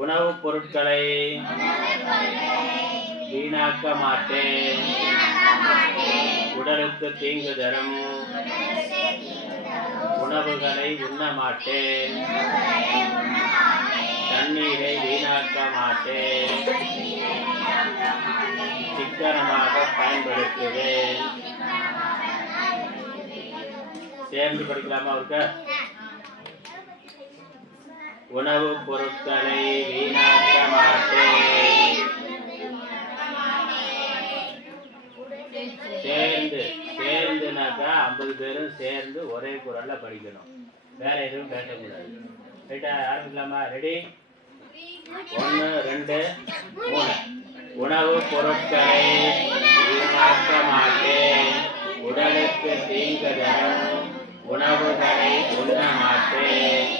உணவுப் பொருட்களை வீணாக்க மாட்டேன். உடலுக்கு தீங்கு தரும் உணவுகளை உண்ண மாட்டேன். தண்ணீரை வீணாக்க மாட்டேன். சிக்கனமாக பயன்படுத்துவேன். சேர்ந்து படிக்கலாமா அவருக்கு? உணவுப் பொருட்களை வீணாக்க மாட்டேன். சேர்ந்துனாக்கா 50 பேரும் சேர்ந்து ஒரே குரல்ல படிக்கணும். வேற எதுவும் பேசக்கூடாது. ரைட்டா? ஆரம்பிக்கலாமா? ரெடி? 1 2 3. உணவுப் பொருட்களை வீணாக்க மாட்டேன். உடலுக்கு தீங்கு தரும் உணவுகளை உண்ண மாட்டேன்.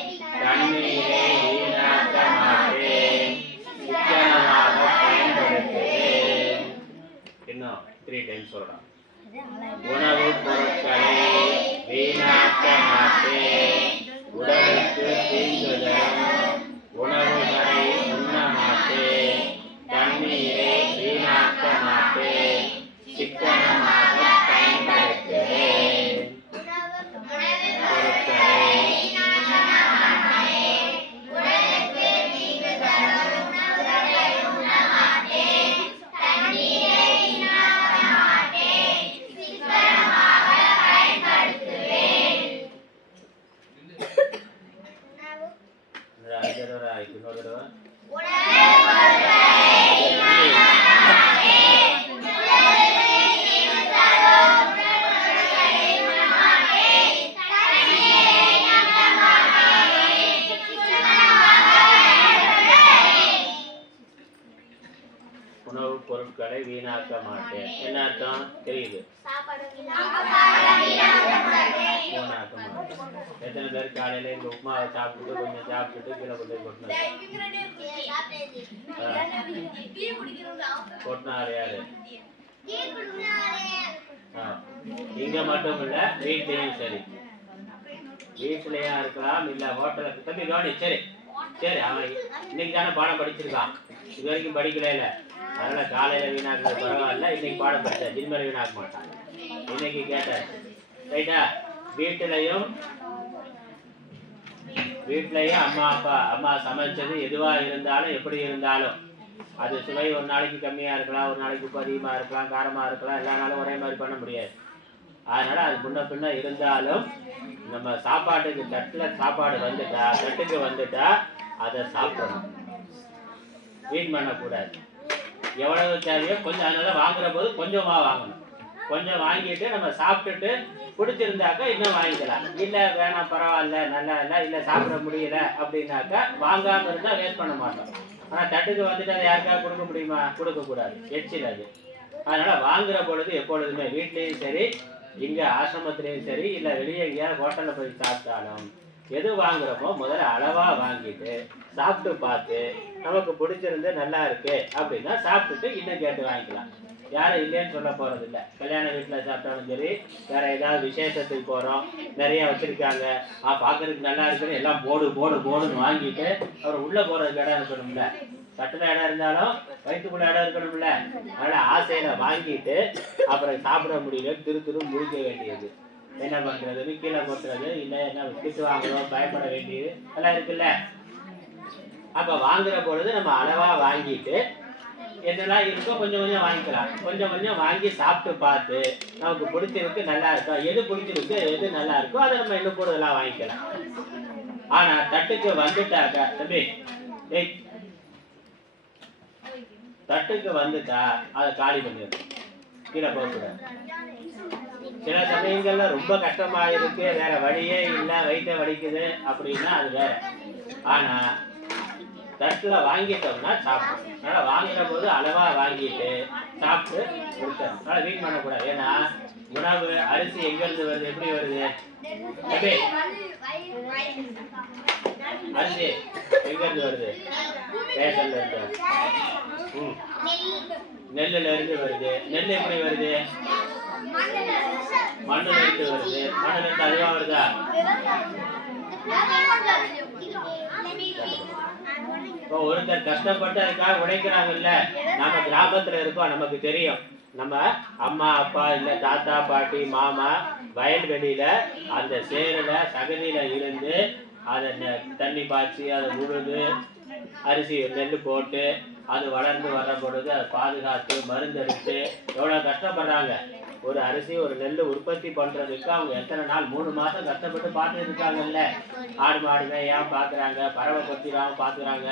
தண்ணீரை வீணாக்க மாட்டேன். சிக்கனமாக பயன்படுத்துவேன். இன்னும் 3 டைம்ஸ் சொல்லலாம். உணவுப் பொருட்களை வீணாக்க மாட்டேன். உடலுக்கு தீங்கு தரும் உணவுகளை உண்ண மாட்டேன். தண்ணீரை வீணாக்க மாட்டேன். சிக்கனமாக பயன்படுத்துவேன். உணவுப் பொருட்களை வீணாக்க மாட்டேன். என்ன அர்த்தம் தெரியுது? வீணாக்க மாட்டேன். எத்தனை பேர் காலையில இந்த உப்புமாவை சாப்பிட்டுட்டு கொஞ்சம் சாப்பிட்டுட்டு கீழே கொண்டு கொட்டினாரு? யாரு? இங்க மட்டும் இல்ல, வீட்லயும் சரி. வீட்லயா இருக்கலாம், இல்ல ஹோட்டலுக்கு. தம்பி கவனி. சரி சரி, அவன் இன்னைக்கு தானே பாடம் படிச்சிருக்கான், இது வரைக்கும் படிக்கல. அதனால காலையில வீணாக்குறது பரவாயில்ல. இன்னைக்கு பாடம் படிச்சா இனிமேல் வீணாக்க மாட்டான். இன்னைக்கு கேட்டார். ரைட்டா? வீட்டிலையும் அம்மா சமைச்சது எதுவா இருந்தாலும் எப்படி இருந்தாலும் அது சுவை ஒரு நாளைக்கு கம்மியா இருக்கலாம், ஒரு நாளைக்கு உப்பு அதிகமா இருக்கலாம், காரமா இருக்கலாம். எல்லா நாளும் ஒரே மாதிரி பண்ண முடியாது. அதனால அது முன்ன பின்ன இருந்தாலும் நம்ம சாப்பாட்டுக்கு தட்டுக்கு வந்துட்டா அதை சாப்பிடணும். வீண் பண்ணக்கூடாது. எவ்வளவு தேவையோ கொஞ்சம். அதனால வாங்குற போது கொஞ்சமா வாங்கணும். கொஞ்சம் வாங்கிட்டு நம்ம சாப்பிட்டுட்டு பிடிச்சிருந்தாக்கா இன்னும் வாங்கிக்கலாம். இல்ல வேணாம் பரவாயில்ல நல்லா இல்லை, இல்ல சாப்பிட முடியல அப்படின்னாக்கா வாங்காம இருந்தா வேஸ்ட் பண்ண மாட்டோம். ஆனா தட்டுக்கு வந்துட்டு அதை யாருக்காவது கொடுக்க முடியுமா? கொடுக்க கூடாது, எச்சில் அது. அதனால வாங்குற பொழுது எப்பொழுதுமே வீட்லயும் சரி, இங்க ஆசிரமத்திலையும் சரி, இல்ல வெளியே எங்கேயாவது ஹோட்டல்ல போய் சாப்பிட்டாலும் எது வாங்குறோமோ முதல்ல அளவா வாங்கிட்டு சாப்பிட்டு பார்த்து நமக்கு பிடிச்சிருந்து நல்லா இருக்கு அப்படின்னா சாப்பிட்டுட்டு இன்னும் கேட்டு வாங்கிக்கலாம். யாரும் இல்லைன்னு சொல்ல போறது இல்லை. கல்யாண வீட்டில் சாப்பிட்டாலும் சரி, வேற ஏதாவது விசேஷத்துக்கு போறோம், நிறைய வச்சிருக்காங்க, பார்க்கறதுக்கு நல்லா இருக்குன்னு எல்லாம் போடுன்னு வாங்கிட்டு அவர் உள்ள போறதுக்கு இடம் இருக்கணும்ல. தட்டுல இடம் இருந்தாலும் வயிற்றுக்குள்ள இடம் இருக்கணும்ல. அதனால ஆசையில வாங்கிட்டு அப்புறம் சாப்பிட முடியல திரு முடிக்க வேண்டியது. என்ன பண்றதுன்னு கீழே கொட்டுறது, இல்லை என்ன திட்டு வாங்குறோம் பயப்பட வேண்டியது எல்லாம் இருக்குல்ல. அப்ப வாங்குற பொழுது நம்ம அளவா வாங்கிட்டு என்னெல்லாம் இருக்கோ கொஞ்சம் கொஞ்சம் வாங்கிக்கலாம். கொஞ்சம் கொஞ்சம் வாங்கி சாப்பிட்டு பார்த்து நமக்கு பிடிச்சிருக்கு நல்லா இருக்கும், எது பிடிச்சிருக்கு எது நல்லா இருக்கோ அதை நம்ம இன்னும் கூடுதலாக வாங்கிக்கலாம். ஆனா தட்டுக்கு வந்துட்டாக்கா தம்பி, தட்டுக்கு வந்துட்டா அதை காலி பண்ணிடணும், கீழே போகக்கூடாது. சில சமயங்கள்ல ரொம்ப கஷ்டமா இருக்கு, வேற வழியே இல்லை, வயிற்ற வலிக்குது அப்படின்னா அது வேற. ஆனா தட்டுல வாங்கிட்டோம்னா சாப்பிடும். அதனால வாங்குற போது அளவா வாங்கிட்டு சாப்பிட்டு கொடுத்தோம். அதனால வீண் பண்ணக்கூடாது. ஏன்னா உணவு அரிசி எங்க இருந்து வருது, எப்படி வருது? அரிசி எங்க இருந்து வருது? ரேஷன்ல இருந்து. நெல்லுல இருந்து வருது. நெல் எப்படி வருது? மண்ணுல இருந்து வருது. மண்ணுல இருந்து அதுவா வருதா? இப்போ ஒருத்தர் கஷ்டப்பட்டு அதுக்காக உழைக்கிறாங்கல்ல, நம்ம கிராமத்துல இருக்கோம், நமக்கு தெரியும். நம்ம அம்மா அப்பா இல்லை தாத்தா பாட்டி மாமா வயல்வெளியில அந்த சேருல சகதியில இருந்து அதை தண்ணி பாய்ச்சி அதை உழுது அரிசி நெல் போட்டு அது வளர்ந்து வர்ற பொழுது அதை பாதுகாத்து மருந்தடித்து எவ்வளோ கஷ்டப்படுறாங்க. ஒரு அரிசி ஒரு நெல் உற்பத்தி பண்ணுறதுக்கு அவங்க எத்தனை நாள் 3 மாதம் கஷ்டப்பட்டு பார்த்துட்டு இருக்காங்கல்ல. ஆடு மாடுங்க ஏன் பார்க்குறாங்க, பறவை கொத்திடாமல் பார்க்குறாங்க,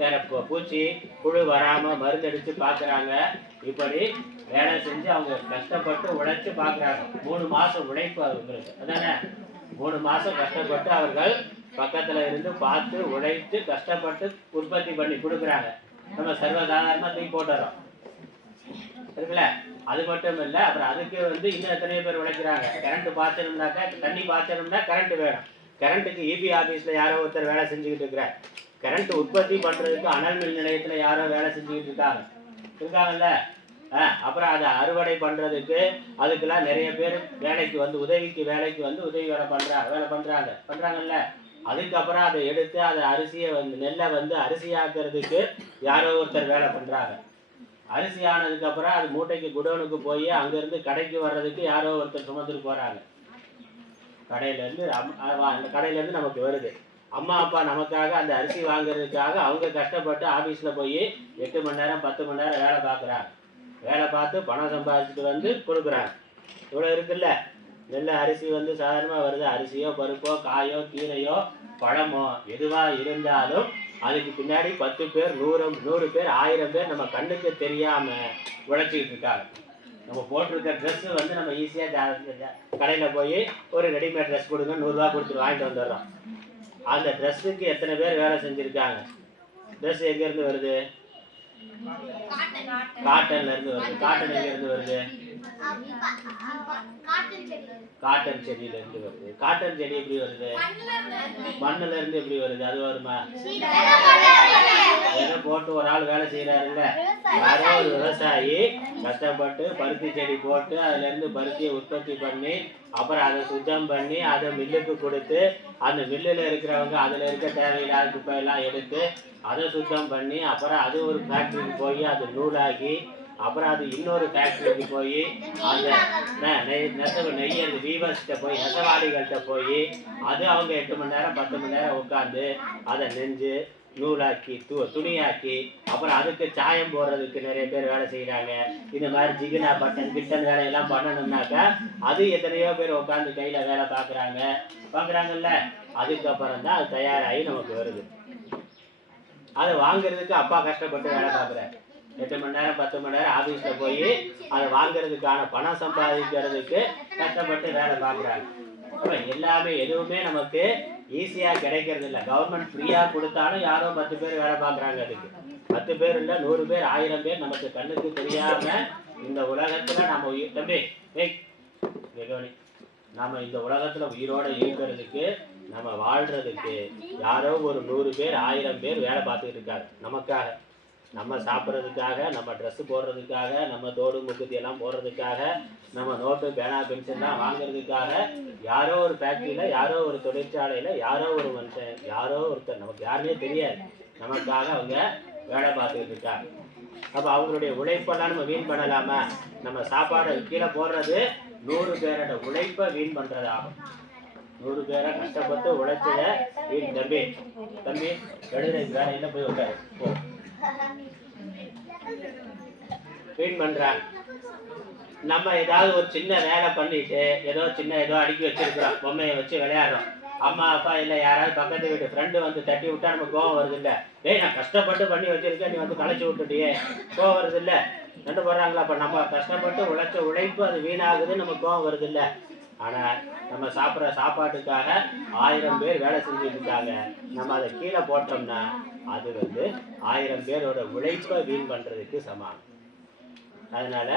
வேற பூச்சி புழு வராமல் மருந்தடித்து பார்க்குறாங்க. இப்படி வேலை செஞ்சு அவங்க கஷ்டப்பட்டு உழைச்சி பார்க்குறாங்க. 3 மாதம் உழைப்பு அவங்களுக்கு அதானே. 3 மாதம் கஷ்டப்பட்டு அவர்கள் பக்கத்தில் இருந்து பார்த்து உழைத்து கஷ்டப்பட்டு உற்பத்தி பண்ணி கொடுக்குறாங்க. நம்ம சர்வசாதாரணமாக தூக்கி போட்டுறோம் இருக்குல்ல. அது மட்டும் இல்லை, அப்புறம் அதுக்கு இன்னும் எத்தனையோ பேர் உழைக்கிறாங்க. கரண்ட் பாய்ச்சணும்னாக்கா, தண்ணி பாய்ச்சணும்னா கரண்ட் வேணும். கரண்ட்டுக்கு இபி ஆஃபீஸில் யாரோ ஒருத்தர் வேலை செஞ்சுக்கிட்டு இருக்கிறார். கரண்ட் உற்பத்தி பண்ணுறதுக்கு அனல் மின் நிலையத்தில் யாரோ வேலை செஞ்சுக்கிட்டு இருக்காங்கல்ல. அப்புறம் அதை அறுவடை பண்ணுறதுக்கு அதுக்கெல்லாம் நிறைய பேர் வேலைக்கு உதவிக்கு வேலைக்கு உதவி வேலை பண்ணுறாங்கல்ல. அதுக்கப்புறம் அதை எடுத்து அதை அரிசியை நெல்லை அரிசியாக்குறதுக்கு யாரோ ஒருத்தர் வேலை பண்ணுறாங்க. அரிசி ஆனதுக்கப்புறம் அது மூட்டைக்கு குடோனுக்கு போய் அங்கேருந்து கடைக்கு வர்றதுக்கு யாரோ ஒருத்தர் சுமந்துட்டு போகிறாங்க. கடையிலேருந்து நமக்கு வருது. அம்மா அப்பா நமக்காக அந்த அரிசி வாங்குறதுக்காக அவங்க கஷ்டப்பட்டு ஆஃபீஸில் போய் 8 மணி நேரம் 10 மணி நேரம் வேலை பார்க்குறாங்க. வேலை பார்த்து பணம் சம்பாதிச்சுட்டு கொடுக்குறாங்க. இவ்வளோ இருக்குல்ல. நெல் அரிசி சாதாரணமாக வருது. அரிசியோ பருப்போ காயோ கீரையோ பழமோ எதுவாக இருந்தாலும் அதுக்கு பின்னாடி 10 பேர் 100 பேர் 1000 பேர் நம்ம கண்ணுக்கு தெரியாமல் உழைச்சிக்கிட்டு இருக்காங்க. நம்ம போட்டிருக்க ட்ரெஸ்ஸு நம்ம ஈஸியாக கடையில் போய் ஒரு ரெடிமேட் ட்ரெஸ் கொடுங்க 100 ரூபா கொடுத்துட்டு வாங்கிட்டு வந்துடுறோம். அந்த ட்ரெஸ்ஸுக்கு எத்தனை பேர் வேலை செஞ்சுருக்காங்க? ட்ரெஸ் எங்கேருந்து வருது? காட்டன்ல இருந்து வருது. காட்டன் எங்கேருந்து வருது? காட்டன் செடியில இருந்து வருது. காட்டன் செடி எப்படி வருது? மண்ணுல இருந்து எப்படி வருது? அது வருமா? ஏதோ போட்டு ஒரு ஆள் வேலை செய்யறாருல்ல, யாரோ ஒரு விவசாயி கஷ்டப்பட்டு பருத்தி செடி போட்டு அதுல இருந்து பருத்தியை உற்பத்தி பண்ணி அப்புறம் அதை சுத்தம் பண்ணி அதை மில்லுக்கு கொடுத்து அந்த மில்லுல இருக்கிறவங்க அதுல இருக்க தேவையில்லாத குப்பையெல்லாம் எடுத்து அதை சுத்தம் பண்ணி அப்புறம் அது ஒரு ஃபேக்டரிக்கு போய் அது நூலாகி அப்புறம் அது இன்னொரு ஃபேக்டரிக்கு போய் அந்த நெய்யறது வீவர்ஸ்கிட்ட போய் நெசவாளிகள்கிட்ட போய் அது அவங்க 8 மணி நேரம் 10 மணி நேரம் உட்காந்து அதை நெஞ்சு நூலாக்கி துணியாக்கி அப்புறம் அதுக்கு சாயம் போடுறதுக்கு நிறைய பேர் வேலை செய்கிறாங்க. இந்த மாதிரி ஜிகினா பட்டன் கிட்டன் வேலையெல்லாம் பண்ணணும்னாக்கா அது எத்தனையோ பேர் உட்காந்து கையில் வேலை பார்க்குறாங்கல்ல. அதுக்கப்புறம் தான் அது தயாராகி நமக்கு வருது. அதை வாங்குறதுக்கு அப்பா கஷ்டப்பட்டு வேலை பார்க்குறாரு. 8 மணி நேரம் 10 மணி நேரம் ஆஃபீஸில் போய் அதை வாங்குறதுக்கான பணம் சம்பாதிக்கிறதுக்கு கஷ்டப்பட்டு வேலை பார்க்குறாங்க. எல்லாமே எதுவுமே நமக்கு ஈஸியாக கிடைக்கிறது இல்லை. கவர்மெண்ட் ஃப்ரீயாக கொடுத்தாலும் யாரோ 10 பேர் வேலை பார்க்குறாங்க. அதுக்கு 10 பேர் இல்லை 100 பேர் 1000 பேர் நமக்கு கண்ணுக்கு தெரியாமல் இந்த உலகத்தில் நம்ம தம்பி நம்ம இந்த உலகத்தில் உயிரோடு இருக்கிறதுக்கு நம்ம வாழ்கிறதுக்கு யாரோ ஒரு 100 பேர் 1000 பேர் வேலை பார்த்துக்கிட்டு இருக்காங்க நமக்காக. நம்ம சாப்பிட்றதுக்காக, நம்ம ட்ரெஸ்ஸு போடுறதுக்காக, நம்ம தோடு முக்குத்தி எல்லாம் போடுறதுக்காக, நம்ம நோட்டு பேனா பென்சில்லாம் வாங்குறதுக்காக யாரோ ஒரு ஃபேக்ட்ரியில் யாரோ ஒரு தொழிற்சாலையில் யாரோ ஒரு மனுஷன் யாரோ ஒருத்தர் நமக்கு யாருமே தெரியாது நமக்காக அவங்க வேலை பார்த்துக்கிட்டு இருக்காங்க. அப்போ அவங்களுடைய உழைப்பெல்லாம் நம்ம வீண் பண்ணலாமா? நம்ம சாப்பாடை கீழே போடுறது 100 பேரோட உழைப்பை வீண் பண்ணுறது ஆகும். 100 பேரை கஷ்டப்பட்டு உழைச்சத வீண். தம்பி எழுதுற வேலையில் போய் உட்காரு வீண் பண்றாங்க. நம்ம ஏதாவது ஒரு சின்ன வேலை பண்ணிட்டு ஏதோ அடுக்கி வச்சிருக்கிறோம், பொம்மையை வச்சு விளையாடுறோம். அம்மா அப்பா இல்லை யாராவது பக்கத்து வீட்டு ஃப்ரெண்டு தட்டி விட்டா நம்ம கோவம் வருது இல்லை? நான் கஷ்டப்பட்டு பண்ணி வச்சிருக்கேன், நீ களைச்சி விட்டுட்டியே, கோவம் வருது இல்லை? ரெண்டு போடுறாங்களா? அப்போ நம்ம கஷ்டப்பட்டு உழைச்ச உழைப்பு அது வீணாகுது, நமக்கு கோவம் வருது இல்லை? ஆனால் நம்ம சாப்பிட்ற சாப்பாட்டுக்காக 1000 பேர் வேலை செஞ்சுட்டு இருக்காங்க. நம்ம அதை கீழே போட்டோம்னா அது 1000 பேரோட உழைப்பை வீண் பண்ணுறதுக்கு சமானம். அதனால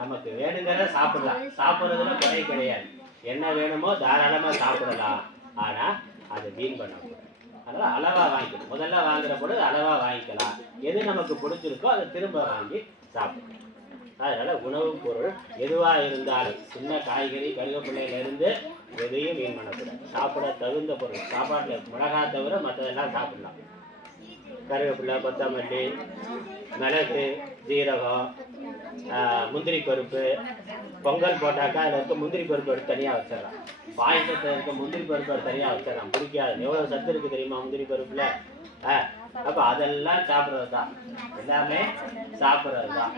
நமக்கு வேணுங்கிறத சாப்பிடலாம், சாப்பிட்றதுல குறை கிடையாது. என்ன வேணுமோ தாராளமாக சாப்பிடலாம், ஆனால் அதை வீண் பண்ணக்கூடாது. அதனால் அளவாக வாங்கிக்கணும். முதல்ல வாங்குற பொழுது அளவாக வாங்கிக்கலாம். எது நமக்கு பிடிச்சிருக்கோ அதை திரும்ப வாங்கி சாப்பிடணும். அதனால் உணவுப் பொருள் எதுவாக இருந்தாலும் சின்ன காய்கறி கருவேப்பிள்ளையிலேருந்து எதையும் வீண் பண்ணக்கூடாது. சாப்பிட தகுந்த பொருள், சாப்பாட்டில் மிளகாய் தவிர மற்றதெல்லாம் சாப்பிடலாம். கருவேப்பிலை, கொத்தமல்லி, மிளகு, ஜீரகம், முந்திரி பருப்பு. பொங்கல் போட்டாக்கா அதில் இருக்க முந்திரி பருப்பு எடுத்து தனியாக வச்சிடலாம். பாயசத்தில் இருக்க முந்திரி பருப்பு எடுத்து தனியாக வச்சிடலாம். பிடிக்காது. எவ்வளோ சத்து இருக்குது தெரியுமா முந்திரி பருப்பில்? அப்போ அதெல்லாம் சாப்பிட்றது தான், எல்லாமே சாப்பிட்றது தான்.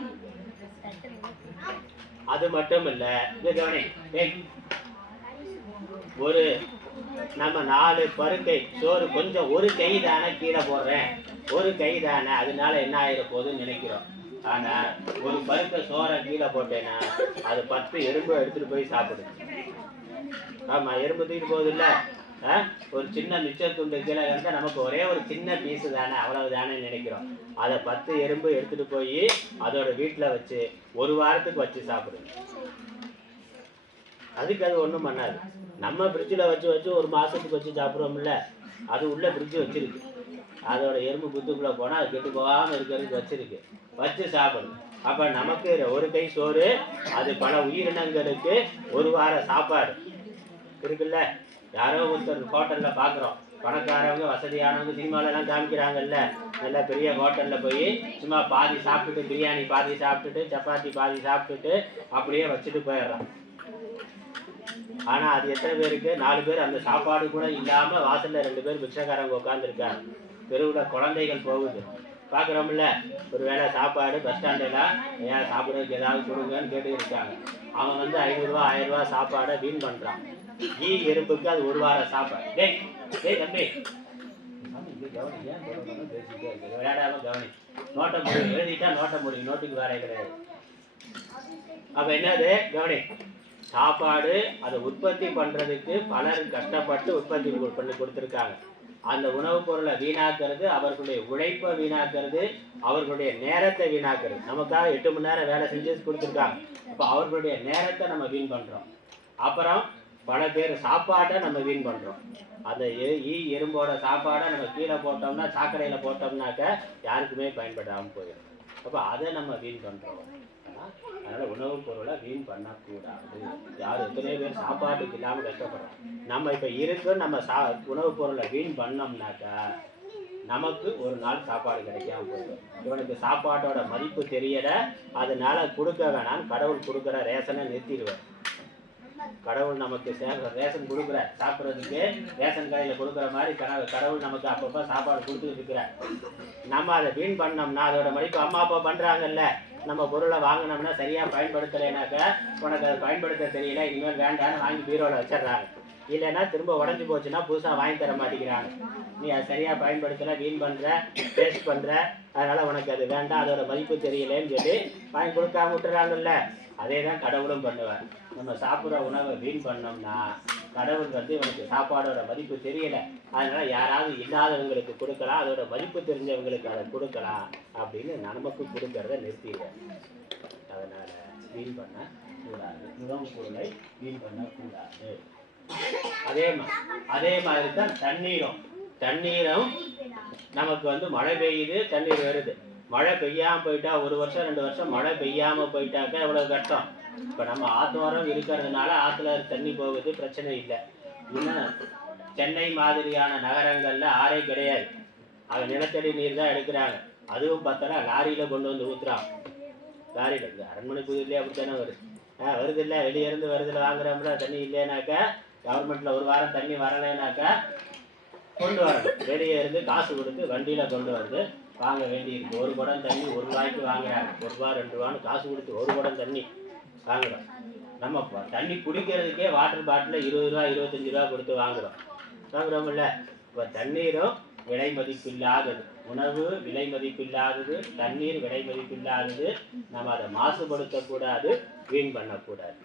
அது மட்டும் இல்லை, ஒரு நம்ம 4 பருக்கை சோறு கொஞ்சம் ஒரு கை தானே கீழே போடுறேன், ஒரு கை தானே, அதனால என்ன ஆயிட போகுதுன்னு நினைக்கிறோம். ஆனா ஒரு பருக்க சோறை கீழே போட்டேன்னா அது 10 எறும்பு எடுத்துட்டு போய் சாப்பிடுது. ஆமா, எறும்பு தூக்கிட்டு போகுது இல்ல. ஒரு சின்ன மிச்சர் துண்டு கீழே இருந்தால் நமக்கு ஒரே ஒரு சின்ன பீஸு தானே, அவ்வளவு தானே நினைக்கிறோம். அதை 10 எறும்பு எடுத்துட்டு போய் அதோட வீட்டில் வச்சு ஒரு வாரத்துக்கு வச்சு சாப்பிடுது. அதுக்கு அது ஒன்றும் பண்ணாது. நம்ம ஃப்ரிட்ஜில் வச்சு வச்சு ஒரு மாதத்துக்கு வச்சு சாப்பிட்றோம்ல, அது உள்ள ஃப்ரிட்ஜு வச்சிருக்கு. அதோட எறும்பு புத்துக்குள்ளே போனால் அது கெட்டு போகாமல் இருக்கிறதுக்கு வச்சிருக்கு, வச்சு சாப்பிடும். அப்போ நமக்கு ஒரு கை சோறு அது பல உயிரினங்களுக்கு ஒரு வார சாப்பாடு இருக்குல்ல. யாரோ ஒருத்தர் ஹோட்டலில் பார்க்குறோம், பணக்காரவங்க வசதியானவங்க சினிமாலெல்லாம் காமிக்கிறாங்கல்ல, நல்லா பெரிய ஹோட்டலில் போய் சும்மா பாதி சாப்பிட்டுட்டு, பிரியாணி பாதி சாப்பிட்டுட்டு, சப்பாத்தி பாதி சாப்பிட்டுட்டு அப்படியே வச்சுட்டு போயிடுறான். ஆனால் அது எத்தனை பேருக்கு? 4 பேர் அந்த சாப்பாடு கூட இல்லாமல் வாசலில் 2 பேர் பிக்ஷக்காரங்க உட்காந்துருக்காங்க. தெருவில் குழந்தைகள் போகுது, பார்க்குறோம்ல. ஒரு வேளை சாப்பாடு பஸ் ஸ்டாண்டெல்லாம் ஏன் சாப்பிட்றதுக்கு ஏதாவது கொடுங்கன்னு கேட்டு இருக்காங்க. அவன் வந்து 500 ரூபா 1000 ரூபா சாப்பாடை வீண் பண்ணுறான். எறும்புக்கு அது ஒரு வார சாப்பாடு. டேய் தம்பி, கவனி, ஏன் பேசிட்டே இருக்கு, விளையாடாம கவனி. நோட்டை முடியும், எழுதிட்டா நோட்டை முடியும், நோட்டுக்கு வேற கிடையாது. அப்போ என்னது கவனி, சாப்பாடு அதை உற்பத்தி பண்ணுறதுக்கு பலர் கஷ்டப்பட்டு உற்பத்தி பண்ணி கொடுத்துருக்காங்க. அந்த உணவுப் பொருளை வீணாக்கிறது, அவர்களுடைய உழைப்பை வீணாக்கிறது, அவர்களுடைய நேரத்தை வீணாக்கிறது. நமக்காக 8 மணி நேரம் வேலை செஞ்சு கொடுத்துருக்காங்க. அப்போ அவர்களுடைய நேரத்தை நம்ம வீண் பண்ணுறோம். அப்புறம் பல பேர் சாப்பாட்டை நம்ம வீண் பண்ணுறோம். அந்த எறும்போட சாப்பாடை நம்ம கீழே போட்டோம்னா, சாக்கடையில் போட்டோம்னாக்க யாருக்குமே பயன்படாமல் போயிடும். அப்போ அதை நம்ம வீண் பண்ணுறோம். அதனால் உணவுப் பொருளை வீண் பண்ணக்கூடாது. யார் எத்தனையோ பேர் சாப்பாட்டுக்கு இல்லாமல் கஷ்டப்படுறோம். நம்ம இப்போ இருக்கு, நம்ம உணவுப் பொருளை வீண் பண்ணோம்னாக்கா நமக்கு ஒரு நாள் சாப்பாடு கிடைக்காம போயிடும். இவனுக்கு சாப்பாட்டோட மதிப்பு தெரியல, அதனால கொடுக்க வேணான்னு கடவுள் கொடுக்குற ரேஷனை நிறுத்திடுவார். கடவுள் நமக்கு ரேஷன் கொடுக்குற சாப்பிட்றதுக்கு ரேஷன் கடையில் கொடுக்குற மாதிரி கடவுள் நமக்கு அப்பப்போ சாப்பாடு கொடுத்துட்டு இருக்கிறார். நம்ம அதை வீண் பண்ணோம்னா அதோட மதிப்பு அம்மா அப்பா பண்ணுறாங்கல்ல. நம்ம பொருளை வாங்கினோம்னா சரியாக பயன்படுத்தலைனாக்கா உனக்கு அதை பயன்படுத்த தெரியல, இனிமேல் வேண்டான்னு வாங்கி பீரோவில் வச்சிடுறாங்க. இல்லைன்னா திரும்ப உடஞ்சி போச்சுன்னா புதுசாக வாங்கி தர மாட்டேங்கிறாங்க. நீ அதை சரியாக பயன்படுத்தலை, வீண் பண்ணுற, வேஸ்ட் பண்ணுற, அதனால் உனக்கு அது வேண்டாம், அதோட மதிப்பு தெரியலேன்னு சொல்லி வாங்கி கொடுக்காம விட்டுறாங்கல்ல. அதே தான் கடவுளும் பண்ணுவார். நம்ம சாப்பிட்ற உணவை வீண் பண்ணோம்னா கடவுள் வந்து இவனுக்கு சாப்பாடோட மதிப்பு தெரியலை, அதனால் யாராவது இல்லாதவங்களுக்கு கொடுக்கலாம், அதோட மதிப்பு தெரிஞ்சவங்களுக்கு அதை கொடுக்கலாம் அப்படின்னு நமக்கு கொடுக்கறத நிறுத்திடுவார். அதனால் வீண் பண்ணக்கூடாது, உணவுப் பொருளை வீண் பண்ணக்கூடாது. அதே மாதிரி தான் தண்ணீரும் நமக்கு வந்து மழை பெய்யுது, தண்ணீர் வருது. மழை பெய்யாமல் போயிட்டா, 1 வருஷம் 2 வருஷம் மழை பெய்யாமல் போயிட்டாக்கா எவ்வளோ கஷ்டம். இப்போ நம்ம ஆத்தோரம் இருக்கிறதுனால ஆற்றுல தண்ணி போகுது, பிரச்சனை இல்லை. இன்னும் சென்னை மாதிரியான நகரங்களில் ஆறே கிடையாது, அது நிலத்தடி நீர் தான் எடுக்கிறாங்க. அதுவும் பார்த்தோன்னா லாரியில் கொண்டு வந்து ஊற்றுறான். லாரியில் அரண்மனை புதிலே அப்படித்தானே வருது இல்லை, வெளியேருந்து வருதில் வாங்குறோம்ல. தண்ணி இல்லைனாக்கா கவர்மெண்ட்டில் 1 வாரம் தண்ணி வரலைனாக்கா கொண்டு வரணும். வெளியே இருந்து காசு கொடுத்து வண்டியில் கொண்டு வந்து வாங்க வேண்டியிருக்கு. 1 குடம் தண்ணி 1 ரூபாய்க்கு வாங்குறாங்க. 1 ரூபா 2 ரூபான்னு காசு கொடுத்து 1 குடம் தண்ணி வாங்குறோம். நம்ம தண்ணி குடிக்கிறதுக்கே வாட்டர் பாட்டில் 20 ரூபா 25 ரூபா கொடுத்து வாங்குறோம்ல. இப்போ தண்ணீரும் விலை மதிப்பில்லாதது, உணவு விலை மதிப்பில்லாதது, தண்ணீர் விலை மதிப்பில்லாதது. நம்ம அதை மாசுபடுத்தக்கூடாது, வீண் பண்ணக்கூடாது.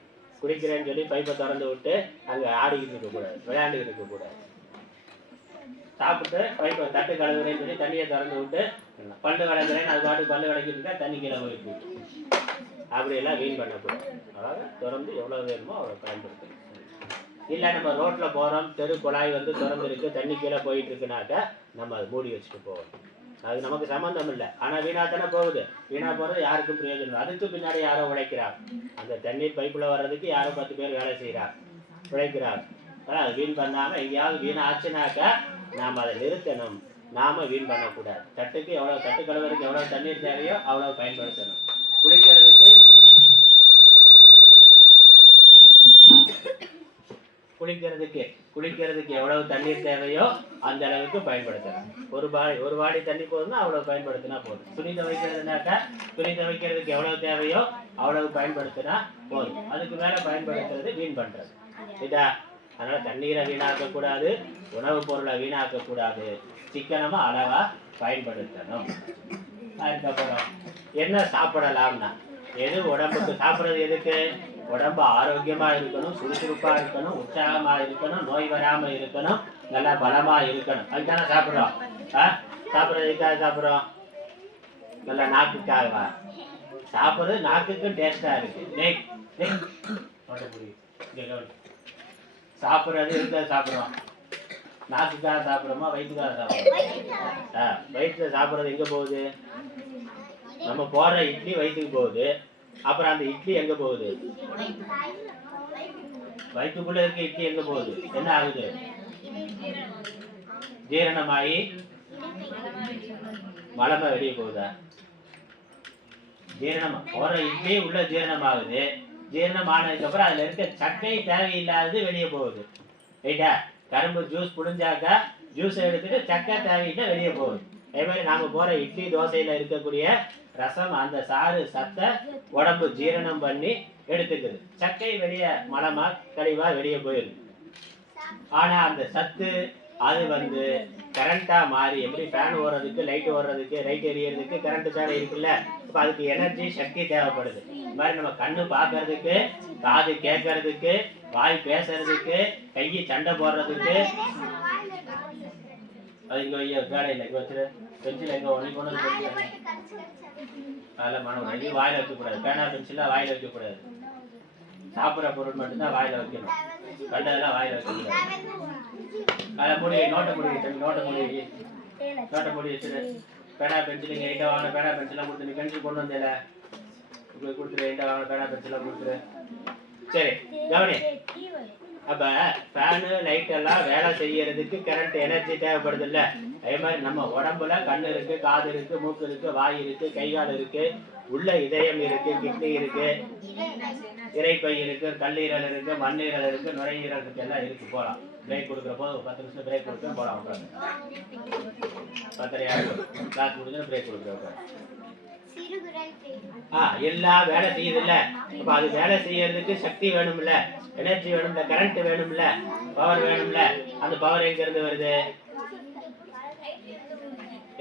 குடிக்கிறேன்னு சொல்லி பைப்பை திறந்து விட்டு அங்கே ஆடிக்கிட்டு இருக்கக்கூடாது, விளையாண்டுக்கிட்டு இருக்கக்கூடாது. சாப்பிட்டு பைப்பை தட்டு கழுவுறேன்னு சொல்லி தண்ணியை திறந்து விட்டு பல்லு விளக்குறேன்னு அது பாட்டு பல்லு விளக்கிட்டு இருக்கா, தண்ணி கீழே போயிட்டு அப்படியெல்லாம் வீண் பண்ணக்கூடாது. அதாவது திறந்து எவ்வளோ வேணுமோ அவ்வளோ பயன்படுத்தணும். இல்லை நம்ம ரோட்டில் போகிறோம், தெரு குழாய் வந்து திறந்துருக்கு, தண்ணி கீழே போயிட்டு இருக்குனாக்கா நம்ம அதை மூடி வச்சுட்டு போகணும். அது நமக்கு சம்மந்தம் இல்லை, ஆனால் வீணாக தானே போகுது. வீணாக போகிறது யாருக்கும் பிரயோஜனம். அதுக்கு பின்னாடி யாரோ உழைக்கிறார். அந்த தண்ணீர் பைப்பில் வர்றதுக்கு யாரோ 10 பேர் வேலை செய்கிறார், உழைக்கிறார். ஆனால் அது வீண் பண்ணாமல் எங்கேயாவது வீணாக ஆச்சுனாக்கா நாம் அதை நிறுத்தணும். நாம வீண் பண்ணக்கூடாது. தட்டுக்கு எவ்வளவு, தட்டு கழுவுறதுக்கு எவ்வளவு தண்ணீர் தேவையோ அவ்வளவு பயன்படுத்தணும். குளிக்கிறதுக்கு குளிக்கிறதுக்கு எவ்வளவு தண்ணீர் தேவையோ அந்த அளவுக்கு பயன்படுத்தலாம். ஒரு வாடி தண்ணி போதுன்னா அவ்வளவு பயன்படுத்தினா போதும். துணி துவைக்கிறதுனாக்கா துணி துவைக்கிறதுக்கு எவ்வளவு தேவையோ அவ்வளவு பயன்படுத்தினா போதும். அதுக்கு மேல பயன்படுத்துறது வீண் பண்றது இதா. அதனால தண்ணீரை வீணாக்க கூடாது, உணவுப் பொருளை வீணாக்க கூடாது, சிக்கனமா அளவா பயன்படுத்தணும். அதுக்கப்புறம் என்ன சாப்பிடலாம்னா, எது உடம்புக்கு சாப்பிட்றது எதுக்கு? உடம்பு ஆரோக்கியமா இருக்கணும், சுறுசுறுப்பா இருக்கணும், உற்சாகமா இருக்கணும், நோய் வராம இருக்கணும், நல்லா பலமா இருக்கணும். அதுதானே சாப்பிட்றோம். சாப்பிட்றதுக்காக சாப்பிட்றோம், நல்லா நாக்குக்காகவா? சாப்பிட்றது நாக்குக்கு டேஸ்டா இருக்கு. சாப்பிட்றது எதுக்காக சாப்பிட்றோம்? நாக்குக்காக சாப்பிட்றோமா, வயிற்றுக்காக சாப்பிட்றோம்? வயிற்றுல சாப்பிட்றது எங்க போகுது? நம்ம போடுற இட்லி வயிற்றுக்கு போகுது. அப்புறம் அந்த இட்லி எங்க போகுது? வயிற்றுக்குள்ள இருக்க இட்லி எங்க போகுது? என்ன ஆகுது? ஜீரணமாயி மலமா வெளியே போகுதா? ஜீரணம் போடுற இட்லி உள்ள ஜீரணம் ஆகுது. ஜீரணம் ஆனதுக்கு அப்புறம் அதுல இருக்க சக்கை தேவையில்லாதது வெளியே போகுது. ரைட்டா? கரும்பு ஜூஸ் புடிஞ்சாக்கா ஜூஸ் எடுத்துட்டு சக்கை தேவையில்லை வெளியே போகுது. அதே மாதிரி நாம போற இட்லி தோசையில இருக்கக்கூடிய ரசம், அந்த சாறு சத்தை உடம்பு ஜீரணம் பண்ணி எடுத்துக்குது. சக்கை வெளியே மலமா கழிவா வெளியே போயிடுது. ஆனா அந்த சத்து அது கரண்டா மாறி, எப்படி ஃபேன் ஓடுறதுக்கு, லைட் ஓடுறதுக்கு, லைட் எரியறதுக்கு கரண்ட் தேவை இருக்குல்ல, இப்போ அதுக்கு எனர்ஜி சக்தி தேவைப்படுது. இந்த மாதிரி நம்ம கண்ணு பார்க்கறதுக்கு, காது கேட்கறதுக்கு, வாய் பேசுறதுக்கு, கையை சண்டை போடுறதுக்கு. அது இங்க வேலை இல்லை, இங்க வச்சுரு பென்சில் எங்க ஒண்ணு கொண்டு வந்து அதில் மனம் எதையும் வாயில வைக்கக்கூடாது. பேனா பென்சிலாம் வாயில வைக்கக்கூடாது. சாப்பிட்ற பொருள் மட்டும்தான் வாயில வைக்கணும். கண்டதெல்லாம் வாயில வைக்கக்கூடாது. அதை மூடி, நோட்டை மூடி வச்சுரு. பேனா பென்சில் இங்கே எயிட்ட வாங்கின பேனா பென்சிலாம் கொடுத்து, நீ பென்சில் கொண்டு வந்தேல உங்களுக்கு கொடுத்துரு. எயிட்ட வாங்கின பேனா பென்சிலாம் கொடுத்துரு. சரி கவனி. அப்ப ஃபேனு லைட் எல்லாம் வேலை செய்யறதுக்கு கரண்ட் எனர்ஜி தேவைப்படுது இல்ல? அதே மாதிரி நம்ம உடம்புல கண்ணு இருக்கு, காது இருக்கு, மூக்கு இருக்கு, வாய் இருக்கு, கைகால் இருக்கு, உள்ள இதயம் இருக்கு, கிட்னி இருக்கு, இறைப்பை இருக்கு, கல்லீரல் இருக்கு, மண்ணீரல் இருக்கு, நுரையீரல் இருக்கு, எல்லாம் இருக்கு. போலாம். பிரேக் கொடுக்குற போது 10 நிமிஷம் பிரேக் கொடுத்து போலாம். உட்காந்து 10:30 கிளாஸ் முடிஞ்சு பிரேக் கொடுக்குற எல்லாம் வேலை செய்யுது இல்ல? அப்ப அது வேலை செய்யறதுக்கு சக்தி வேணும்ல, எனர்ஜி வேணும்ல, கரண்ட் வேணும்ல, பவர் வேணும்ல. அந்த பவர் எங்க இருந்து வருது?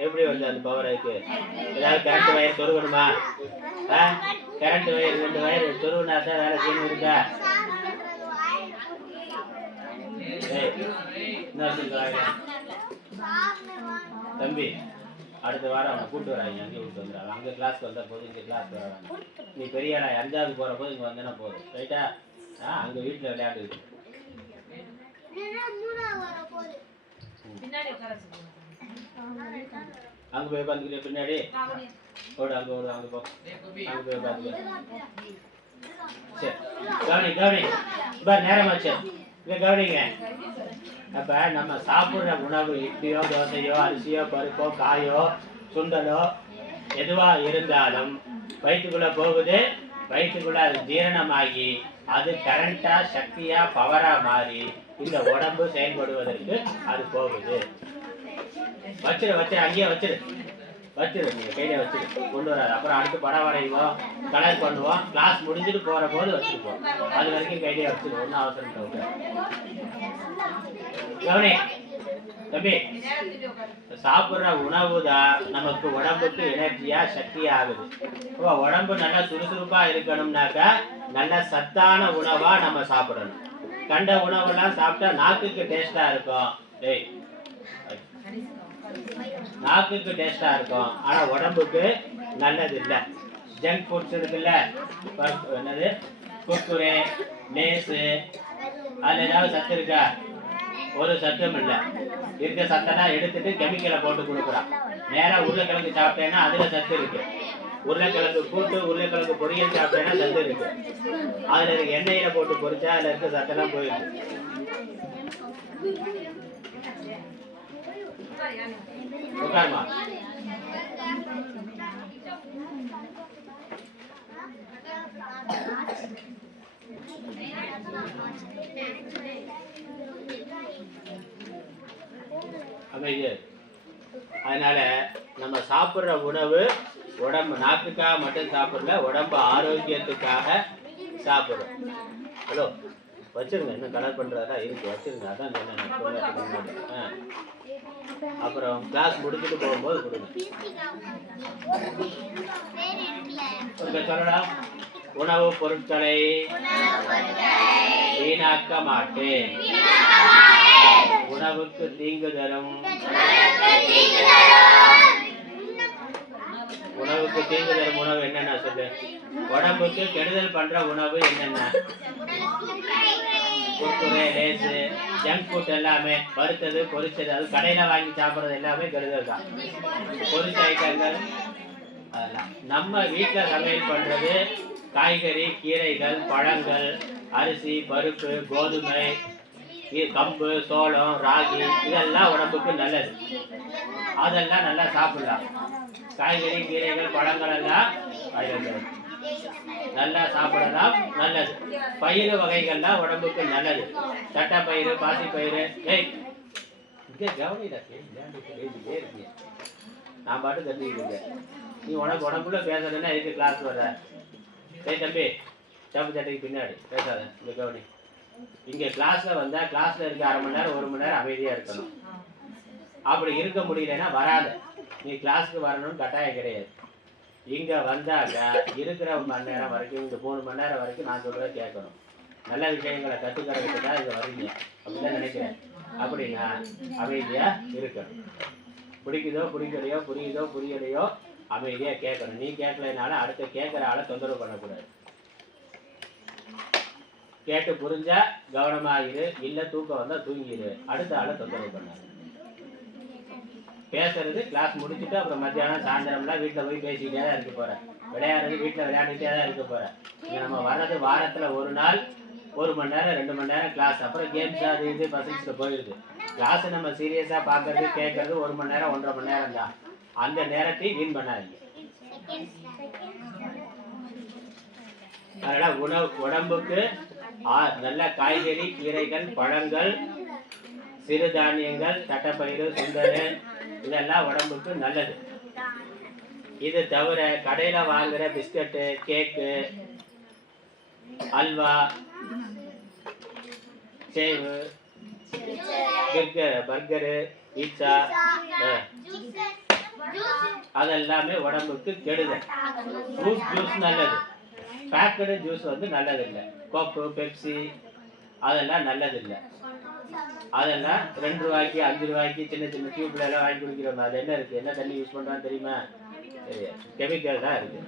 எப்படி வருது அந்த பவர்? அதுக்கு ஏதாவது கரண்ட் வயர் சொருகணுமா? கரண்ட் வயர் 2 வயர் சொருகுனா தான் வேலை செய்யணும் இருக்கா? தம்பி அடுத்த வாரம் அவனை கூப்பிட்டு வராங்க, அங்கே கூப்பிட்டு வந்துடுறாங்க. அங்கே கிளாஸ்க்கு வந்தால் போதும், இங்கே கிளாஸ் வராங்க. நீ பெரிய ஆளா 5வது போகிற போது இங்கே வந்தேன்னா போதும். ரைட்டா? அங்கே வீட்டில் விளையாடுது. அங்கே போய் உட்காந்துக்கிட்டே பின்னாடி ஓடு, அங்கே ஓடு, அங்கே போ, அங்கே போய் உட்காந்துக்க. சரி கவனி. இப்போ நேரமாச்சு, இங்கே கவனிங்க. அப்ப நம்ம சாப்பிட்ற உணவு இட்லியோ, தோசையோ, அரிசியோ, பருப்போ, காயோ, சுண்டலோ எதுவா இருந்தாலும் வயிற்றுக்குள்ள போகுது. வயிற்றுக்குள்ள அது ஜீரணமாகி அது கரண்டா, சக்தியா, பவரா மாறி இந்த உடம்பு செயல்படுவதற்கு அது போகுது. வச்சிரு அங்கேயே வச்சிரு. நீங்க கையில வச்சிரு, கொண்டு வராது. அப்புறம் அடுத்து படம் வரைவோம், கலர் பண்ணுவோம். கிளாஸ் முடிஞ்சுட்டு போற போது வச்சிருப்போம். அது வரைக்கும் கையிலே வச்சிரு, ஒன்னும் அவசரம் இல்லை. கவனி தம்பி, சாப்பிட்ற உணவு தான் நமக்கு உடம்புக்கு எனர்ஜியா, சக்தியா ஆகுது. இப்போ உடம்பு நல்லா சுறுசுறுப்பா இருக்கணும்னாக்கா நல்ல சத்தான உணவா நம்ம சாப்பிடணும். கண்ட உணவெல்லாம் சாப்பிட்டா நாக்குக்கு டேஸ்டா இருக்கும். நாக்குக்கு டேஸ்டா இருக்கும், ஆனா உடம்புக்கு நல்லது இல்லை. ஜங்க் ஃபுட்ஸ் இருக்குல்ல, என்னது குர்குரே, லேஸு, அதுல ஏதாவது சத்து இருக்கா? ஒரு சத்தும் இல்லை. இருக்க சத்தெல்லாம் எடுத்துட்டு கெமிக்கலை போட்டு கொடுக்குறான். நேரா உருளைக்கிழங்கு சாப்பிட்டேன்னா அதுல சத்து இருக்கு. உருளைக்கிழங்கு கூட்டு, உருளைக்கிழங்கு பொரியல் சாப்பிட்டேன்னா சத்து இருக்கு. அதுல இருக்க எண்ணெயில போட்டு பொரிச்சா அதுல இருக்க சத்தெல்லாம் போயிருக்கு. உட்காருமா. அமைதி. அதனால நம்ம சாப்பிட்ற உணவு உடம்பு நாக்குக்காக மட்டும் சாப்பிடல, உடம்பு ஆரோக்கியத்துக்காக சாப்பிட்றோம். ஹலோ வச்சிருங்க, இன்னும் கலர் பண்ணுறதா இருக்கு, வச்சிருங்க. அதான் சொன்னேன். அப்புறம் கிளாஸ் முடிச்சுட்டு போகும்போது கொடுங்க. சொல்லலாம். உணவுப் பொருட்களை வீணாக்க மாட்டேன், உணவுக்கு தீங்கு தரும். உணவுக்கு தீங்கு தரும் உணவு என்னென்ன சொல்லு. உடம்புக்கு கெடுதல் பண்ற உணவு என்னென்ன? குர்குரே, லேசு, ஜங்க் ஃபுட் எல்லாமே, வறுத்தது பொரிச்சது, அது கடையில வாங்கி சாப்பிட்றது எல்லாமே கெடுதல் தான். பொரிச்ச ஐட்டங்கள் அதெல்லாம். நம்ம வீட்டில் சமையல் பண்றது காய்கறி, கீரைகள், பழங்கள், அரிசி, பருப்பு, கோதுமை, கம்பு, சோளம், ராகி, இதெல்லாம் உடம்புக்கு நல்லது. அதெல்லாம் நல்லா சாப்பிடலாம். காய்கறி, கீரைகள், பழங்கள் எல்லாம் நல்லா சாப்பிடலாம், நல்லது. பயிறு வகைகள்லாம் உடம்புக்கு நல்லது. தட்டைப்பயிறு, பாசிப்பயிறு. நான் பாட்டு தட்டிக்கிட்டு நீ உனக்கு உடம்புல பேசுறதுன்னா எதுக்கு கிளாஸ் வர்ற? சரி தம்பி, தப்பு சட்டைக்கு பின்னாடி பேசாத. இந்த கவனி. இங்கே கிளாஸில் வந்தால் கிளாஸில் இருக்க 1/2 மணி நேரம் 1 மணி நேரம் அமைதியாக இருக்கணும். அப்படி இருக்க முடியலன்னா வராத. நீ கிளாஸுக்கு வரணும்னு கட்டாயம் கிடையாது. இங்கே வந்தாக்க இருக்கிற மணி நேரம் வரைக்கும், இந்த 3 மணி நேரம் வரைக்கும் நான் சொல்கிறத கேட்கணும். நல்ல விஷயங்களை கற்றுக்கிறதுக்கு தான் இங்கே வரீங்க அப்படிதான் நினைக்கிறேன். அப்படின்னா அமைதியாக இருக்கணும். பிடிக்குதோ பிடிக்கலையோ, புரியுதோ புரியலையோ, அமைதியாக கேட்கணும். நீ கேட்கலைனாலும் அடுத்த கேட்குற ஆளை தொந்தரவு பண்ணக்கூடாது. கேட்டு புரிஞ்சா கவனமாயிரு, இல்லை தூக்கம் வந்தால் தூங்கிடு. அடுத்த ஆளை தொந்தரவு பண்ணாது. பேசுறது கிளாஸ் முடிச்சுட்டு அப்புறம் மத்தியானம் சாயந்தரம்லாம் வீட்டில் போய் பேசிக்கிட்டே தான் இருக்க போகிறேன். விளையாடுறது வீட்டில் விளையாடிட்டே தான் இருக்க போகிறேன். இங்கே நம்ம வர்றது வாரத்தில் 1 நாள் 1 மணி நேரம் 2 மணி நேரம் கிளாஸ். அப்புறம் கேம்ஸ் அது இது பசங்கிட்ட போயிடுது. கிளாஸை நம்ம சீரியஸாக பார்க்கறது கேட்கறது 1 மணி நேரம் 1.5 மணி நேரம் தான். அந்த நேரத்தை வீண் பண்ணாதீங்க. அதனால் உடம்புக்கு நல்ல காய்கறி, கீரைகள், பழங்கள், சிறுதானியங்கள், தட்டைப்பயிறு, சுண்டல், இதெல்லாம் உடம்புக்கு நல்லது. இது தவிர கடையில் வாங்குற பிஸ்கட்டு, கேக்கு, அல்வா, சேவு, பர்கரு, பீட்சா, அதெல்லாமே உடம்புக்கு கெடுதல். ஜூஸ் நல்லது. பேக்கடு ஜூஸ் நல்லது இல்லை. கோக்கு, பெப்சி அதெல்லாம் நல்லது இல்லை. அதெல்லாம் 2 ரூபாய்க்கு 5 ரூபாய்க்கு சின்ன சின்ன டியூப்ல எல்லாம் வாங்கி குடிக்கிறோம். அது என்ன இருக்கு, என்ன தண்ணி யூஸ் பண்றான்னு தெரியுமா? கெமிக்கல் தான் இருக்கு.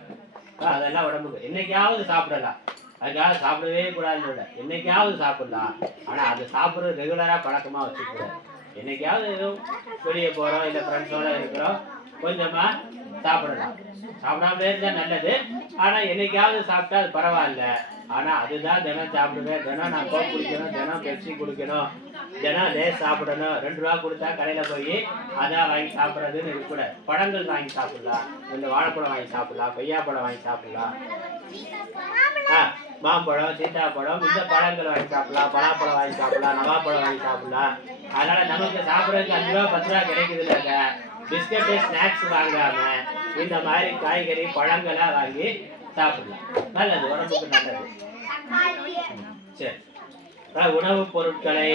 அதெல்லாம் உடம்புக்கு என்னைக்காவது சாப்பிடலாம். அதுக்காக சாப்பிடவே கூடாதுன்னு இல்லை, என்னைக்காவது சாப்பிடலாம். ஆனா அது சாப்பிட்றது ரெகுலரா பழக்கமா வச்சுக்கூடாது. என்னைக்காவது எதுவும் வெளியே போறோம், இல்லை ஃப்ரெண்ட்ஸோட இருக்கிறோம், கொஞ்சமா சாப்பிடலாம். சாப்பிடாமலே இருந்தா நல்லது. ஆனா என்னைக்காவது சாப்பிட்டா அது பரவாயில்ல. ஆனா அதுதான் தினம் சாப்பிடுவேன், தினம் நான் கோக் குடிக்கணும், தினம் பெப்சி குடிக்கணும், தினம் லேஸ் சாப்பிடணும், 2 ரூபா கொடுத்தா கடையில போய் அதான் வாங்கி சாப்பிட்றதுன்னு இருக்கக்கூடாது. பழங்கள் வாங்கி சாப்பிடலாம். இந்த வாழைப்பழம் வாங்கி சாப்பிடலாம், கொய்யாப்பழம் வாங்கி சாப்பிடலாம், மாம்பழம், சீத்தாப்பழம், இந்த பழங்கள் வாங்கி சாப்பிடலாம், பலாப்பழம் வாங்கி சாப்பிடலாம், நவாப்பழம் வாங்கி சாப்பிடலாம். அதனால நமக்கு சாப்பிட்றதுக்கு 5 ரூபா 10 ரூபா கிடைக்குது இல்லைங்க. பிஸ்கட்டு, ஸ்நாக்ஸ் வாங்காம இந்த மாதிரி காய்கறி, பழங்களா வாங்கி சாப்பிடலாம். நல்லது, உடம்புக்கு நல்லது. சரி, உணவுப் பொருட்களை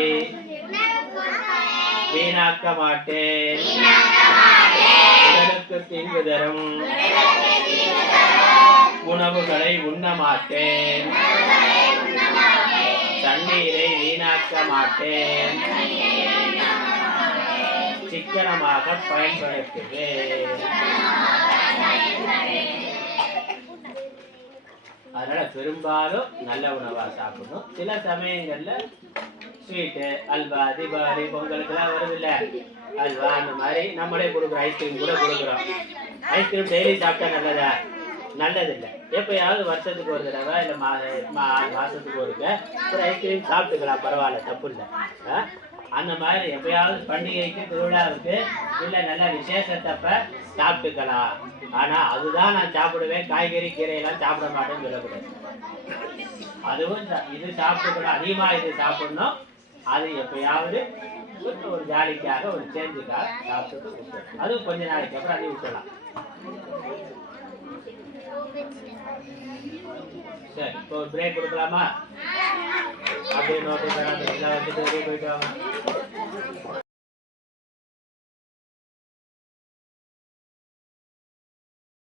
வீணாக்க மாட்டேன், உடலுக்கு தீங்கு தரும் உணவுகளை உண்ண மாட்டேன், தண்ணீரை வீணாக்க மாட்டேன், சிக்கனமாக பயன்படுத்துவேன். அதனால பெரும்பாலும் நல்ல உணவா சாப்பிடணும். சில சமயங்கள்ல ஸ்வீட்டு, அல்வா, தீபாவளி, பொங்கலுக்குலாம் வருது இல்ல, அல்வா அந்த மாதிரி நம்மளே கொடுக்குறோம். ஐஸ்கிரீம் கூட கொடுக்குறோம். ஐஸ்கிரீம் டெய்லி சாப்பிட்டா நல்லதா? நல்லது இல்லை. எப்பயாவது வருஷத்துக்கு ஒரு தடவை இல்லை மாதத்துக்கு ஒருக்க ஒரு ஐஸ்கிரீம் சாப்பிட்டுக்கலாம், பரவாயில்ல, தப்பு இல்லை. அந்த மாதிரி எப்பயாவது பண்டிகைக்கு திருவிழாவுக்கு இல்லை நல்ல விசேஷத்தப்ப சாப்பிட்டுக்கலாம். ஆனா அதுதான் நான் சாப்பிடுவேன், காய்கறி கீரையெல்லாம் சாப்பிட மாட்டேன்னு சொல்லக்கூடாது. அதுவும் இது சாப்பிட்டுக்கணும், அதிகமா இது சாப்பிடணும். அது எப்பயாவது ஒரு ஜாலிக்காக ஒரு சேஞ்சுக்காக சாப்பிட்டு விட்டுறணும். அதுவும் கொஞ்ச நாளைக்கு அப்புறம் அதையும் விட்டுடலாம். சரி, இப்போ ஒரு பிரேக் கொடுக்கலாமா? அப்படியே நோட்டு வச்சுட்டு வெளியே போயிட்டு வாங்க.